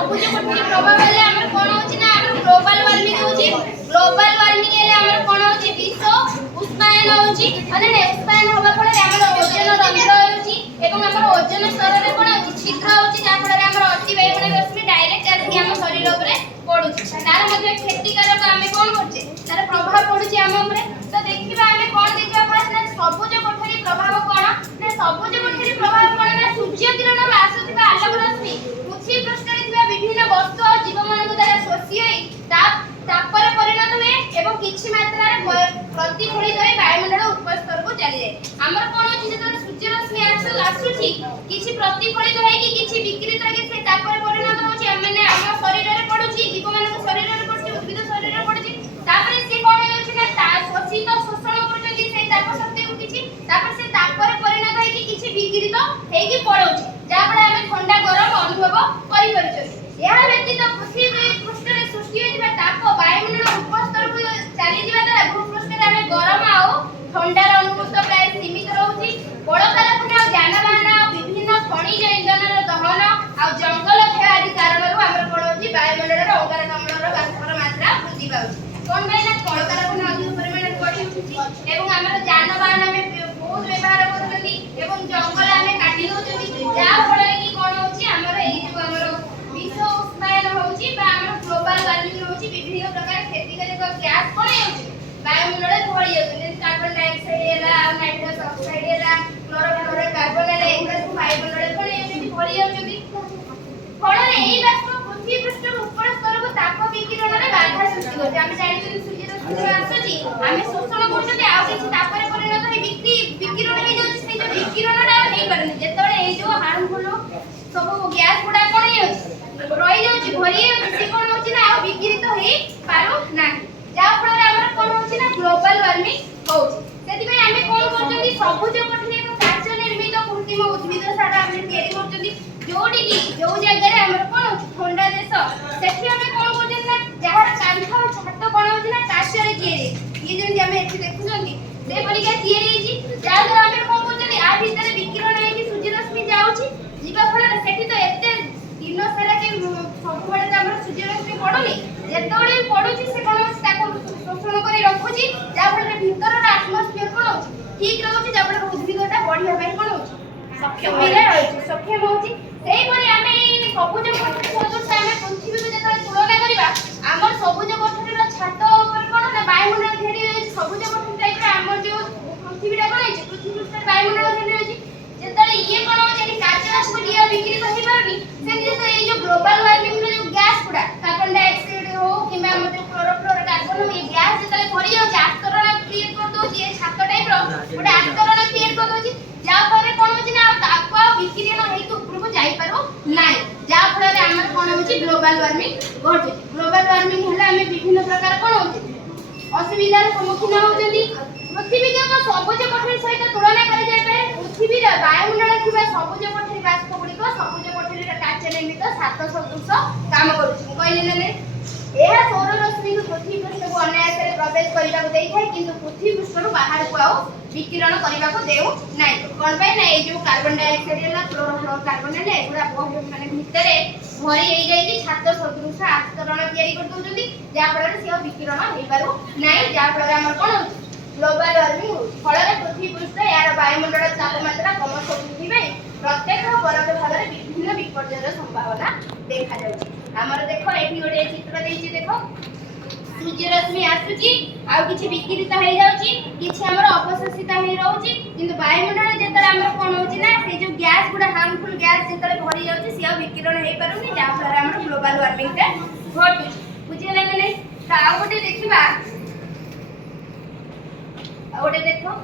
ସବୁଜ କୋଠରୀ ପ୍ରଭାବ ହେଲେ ଆମର कोन होची ना हमर ग्लोबल वार्मिंग होची ग्लोबल वार्मिंग हेले हमर कोन होची विश्व उष्मायन होची अने उष्मायन होबा फळे हमर ओजोन रंध्र होची एवं हमर ओजोन स्तर रे कोन होची छिद्र होची जा फळे हमर अति वायुमंडल रश्मि डायरेक्ट आसी हम शरीर ऊपर पडुची तार मध्ये क्षतिकारक हमें कोन करछे तार प्रभाव पडुची हम ऊपर तो देखिबा हमें कोन देखिबा पड़े ना सबुज कोठरी प्रभाव कोन ना सबुज कोठरी प्रभाव कोन ना सूर्य किरण आसुथिबा आलोक रश्मि पृथ्वी पृष्ठ रे थिबा विभिन्न वस्तु और जीव मानक द्वारा शोषी होई तापर परिणत हुए एवं किछि मात्रा रे प्रतिफलित होई वायुमंडल ऊपर स्तर को चली जाए हमर कोन होची जे सूर्य रश्मि आसुची किछि प्रतिफलित होई कि किछि विकृत होई से तापर परिणत होची हमने हम शरीर रे पडुची जीव मानक शरीर रे पडुची उद्भिद शरीर रे पडुची तापर से कोन होची ना शोषित शोषण करजती से ताप शक्ति उठिची तापर से तापर परिणत होई कि किछि विकृत हेई कि पडुची जा पडे हमें ठंडा गरम अनुभव करि परछी या व्यतीत पृथ्वी पृष्ठ रे सृष्टि होइबा ताप वायुमंडल ऊपर स्तर को चली जिबा द्वारा भूपृष्ठ रे हमें गरम आ ठंडा र अनुभव प्राय सीमित रहउची कलकारखाना और यानवाहन और विभिन्न खनिज इंधन र दहन और जंगल क्षय आदि कारण रो हमर कोन होची वायुमंडल रो अंगारकाम्ल रो बाष्पर मात्रा वृद्धि पाउची कोन भाई ना कलकारखाना अधिक परिमाण रे बढ़ी उठुची एवं हमर यानवाहन में बहुत व्यवहार करथि एवं जंगल हमें काटी दोचथि जा फळे कि कोन होची हमर एई जो हमर विश्व उष्मायन होची बा हमर ग्लोबल वार्मिंग होची विभिन्न प्रकार क्षतिकारक गैस कोन होची वायुमंडल भरी जाउछन कार्बन डाइऑक्साइड हेला नाइट्रस ऑक्साइड हेला क्लोरोफ्लोरोकार्बन हेला एगुडा सब वायुमंडल कोन एमि भरी जाउछथि फଳରେ एई बाष्प पृथ्वी पृष्ठ ऊपर स्तर को ताप विकिरण रे बाधा सृष्टि होची हम जानिछन सूर्य रश्मि आसुची हम शोषण करछथि आ किछि तापर परिणत होई विकिरण हे जाउछि से जो विकिरणटा हेई परनी जेतबे एई जो हार्मफुल सब गैस गुडा कोन हे रही जाउछि भरी जाउछि से कोन होछि ना आ विकिरित हेई पारो नाही जा फଳରେ हमर कोन होछि ना ग्लोबल वार्मिंग होछि सेति भाई हमें कोन करछथि सबुज कोठरी एवं कार्य निर्मित कृत्रिम उद्भिद सारा हम तयारी करछथि जोडी की जो जगह रे हमर कोन होछि ठंडा देश सेठी हमें कोन करछथि ना जहार कांथा और छात कोन होछि ना काष्य रे तयारी ये जेन हमें एठी देखुछथि से परिका तयारी हेछि जा द्वारा हमें कोन करछथि आ भीतर विकिरण हे कि सूर्य रश्मि जाउछि जीवा फଳରେ सेठी तो एते दिन सारा के सबुबळे हमर सूर्य रश्मि पडुनी जेतबळे पडुछि से कोन होछि ताको शोषण करी रखुछि जा फଳରେ भीतर एटमॉस्फेयर कोन होछि ठीक रहउछि जा फଳରେ उद्भिदटा बढ़िया भाई कोन होछि सक्षम मिले रहउछि सक्षम होछि सेही परि हमें सबुज कोठरी सदृश हमें पृथ्वी को जेतबळे तुलना करिबा हमर सबुज कोठरीर छात ऊपर कोन ना वायुमंडल घेरी रहउछि सबुज कोठरी टाइप रे हमर जो पृथ्वीटा कोन होछि पृथ्वी पृष्ठ वायुमंडल घेरी रहउछि जेतबळे ये कोन होछि कि कार्बन स्फुटिया विकिरित होई पारनी से जो ए जो ग्लोबल वार्मिंग रे जो गैस गुडा कार्बन डाइऑक्साइड हो किबा हमर क्लोरोफ्लोरोकार्बन हो ये गैस जेतबळे भरी जाउछि आस्तरण क्रिएट कर दोछि ए छात टाइप रो गोटे आस्तरण क्रिएट कर दोछि जा फळे कोन होछि ना ताप विकिरण हेतु ऊपर को जाई पारो नाही जा फळे हमर कोन होछि ग्लोबल वार्मिंग घटुछि ग्लोबल वार्मिंग हला हमें विभिन्न प्रकार कोन होछि असुविधार सम्मुखीन होउछन्ती पृथ्वी के सबुज कोठरी सहित तुलना करि जाय पारे पृथ्वी रे वायुमंडल थिबा सबुज कोठरी बाष्प गुडी को सबुज कोठरी रे कार्य निर्मित सात सदृश काम करूछि कहले ने एहा सौर रश्मि को पृथ्वी पृष्ठ को अनायास रे प्रवेश करिबा को देई थाए किंतु पृथ्वी पृष्ठ रो बाहर को आउ विकिरण करिबा को देउ नाही कोन भाई ना ए जो कार्बन डाइऑक्साइड ना क्लोरोफ्लोरोकार्बन ने एगुडा माने भितरे भरी हेई जाई कि छात सदृश आस्तरण तयारी कर दोछथि जा फଳରେ से विकिरण हेई पारु नाही जा फଳରେ हमर कोन होछि ग्लोबल वार्मिंग फଳରେ पृथ्वी पृष्ठ यार वायुमंडल तापमात्रा क्रमशः वृद्धि पाई प्रत्येक परोक्ष भागरे विभिन्न विपर्ययर संभावना देखा जाउछि हमर देखो एठी गोटे चित्र देछि देखो सूर्य रश्मि आसुची आ किछि विकिरित हेई जाउछि किछि हमर अवशोषित हेई रहउछि किंतु वायुमंडल जेतले हमर कोन होछि ना से जो गैस गुडा हार्मफुल गैस जेतले भरी जाउछि से विकिरण हेई पारुनी जा फଳରେ हमर ग्लोबल वार्मिंग टे घटुछि बुझिले ने ता आ गोटे देखिबा आ गोटे देखो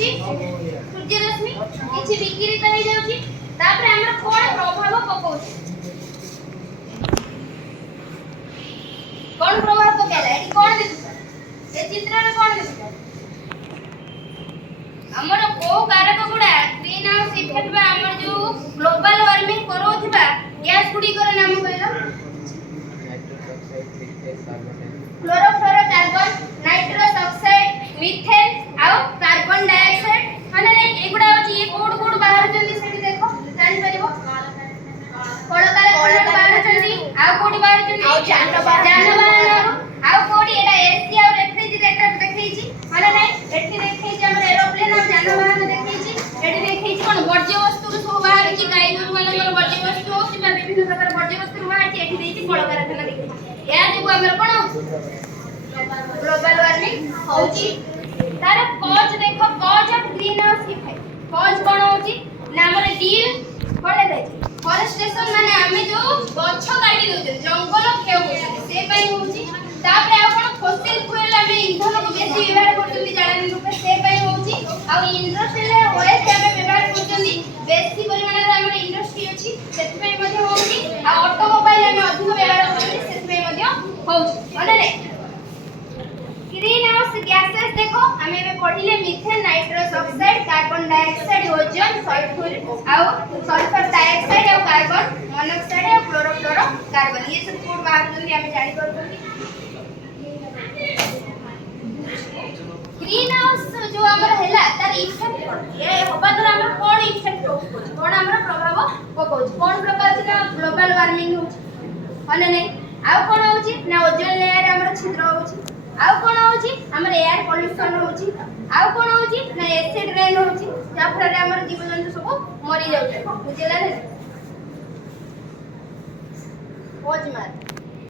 सूर्य रश्मि किछि विकिरित हेई जाउछि तापर हमर कोन प्रभाव पकोछि कोन प्रभाव पकेला एठी कोन देखुछा ए चित्र रे कोन देखुछा हमर को कारक गुडा ग्रीन हाउस इफेक्ट बा हमर जो ग्लोबल वार्मिंग करोथिबा गैस गुडी कर नाम कहलो क्लोरोफ्लोरोकार्बन नाइट्रस ऑक्साइड मीथेन आ ଆଉ ଯାନବାହନ ଆଉ କୋଉଠି ଏଟା ଏସି ଆଉ ରେଫ୍ରିଜରେଟର ଦେଖେଇଛି ମାନେ ନାଇଁ ଏଠି ଦେଖେଇଛି ଆମର ଏରୋପ୍ଲେନ ଆଉ ଯାନବାହନ ଦେଖେଇଛି ଏଠି ଦେଖେଇଛି କଣ ବର୍ଜ୍ୟ ବସ୍ତୁରୁ ସବୁ ବାହାରିଛି ଗାଈ ଗୋରୁ ମାନଙ୍କର ବର୍ଜ୍ୟ ବସ୍ତୁ ହଉ କିମ୍ବା ବିଭିନ୍ନ ପ୍ରକାର ବର୍ଜ୍ୟ ବସ୍ତୁରୁ ବାହାରିଛି ଏଠି ଦେଇଛି କଳକାରଖାନା ଦେଖେଇଛି ଏହା ଯୋଗୁଁ ଆମର କଣ ହଉଛି ଗ୍ଲୋବାଲ ୱାର୍ମିଂ ହଉଛି ତାର କଜ ଦେଖ cause of green house effect cause କଣ ହଉଛି ନା ଆମର ଡିଲ୍ କଣ ଲେଖାଇଛି ଫରେଷ୍ଟେସନ ମାନେ ଆମେ ଯୋଉ ଗଛ କାଟି ଦଉଛନ୍ତି ଜଙ୍ଗଲ କ୍ଷୟ କରୁଛନ୍ତି ସେ ପାଇଁ ହଉଛି ତାପରେ ଆଉ କଣ ଫସିଲ ଫୁଏଲ ଆମେ ଇନ୍ଧନକୁ ବେଶୀ ବ୍ୟବହାର କରୁଛନ୍ତି ଜାଳେଣୀ ରୂପେ ସେ ପାଇଁ ହଉଛି ଆଉ ଇଣ୍ଡଷ୍ଟ୍ରିଆଲ ୱେଷ୍ଟ ଆମେ ବ୍ୟବହାର କରୁଛନ୍ତି ବେଶୀ ପରିମାଣରେ ଆମର ଇଣ୍ଡଷ୍ଟ୍ରି ଅଛି ସେଥିପାଇଁ ମଧ୍ୟ ହଉଛି ଆଉ ଅଟୋମୋବାଇଲ ଆମେ ଅଧିକ ବ୍ୟବହାର କରୁଛନ୍ତି ସେଥିପାଇଁ ମଧ୍ୟ ହଉଛି ମାନେ ନାଇଁ ग्रीन हाउस गैसेस देखो हमें ଏବେ ପଢିଲେ methane nitrous oxide carbon dioxide ozone sulphur ଆଉ सल्फर डाइऑक्साइड ଆଉ कार्बन मोनोऑक्साइड ଆଉ क्लोरोफ्लोरो कार्बन ये सब कोड बाहर जल्दी हमें जानी पड़ती ग्रीन हाउस जो हमर हैला तार इफेक्ट ये होबा द्वारा हमर कोन इफेक्ट हो कोन हमर प्रभाव पकोछ कोन प्रकार से ग्लोबल वार्मिंग हो माने नहीं आउ कोन होची ना ओजोन लेयर हमर छिद्र होची आउ कोन होची हमर एयर पोल्यूशन होची आउ कोन होची ना एसिड रेन होची जा फरे हमर जीव जंतु सब मरि जाउते बुझिला ने ओज मार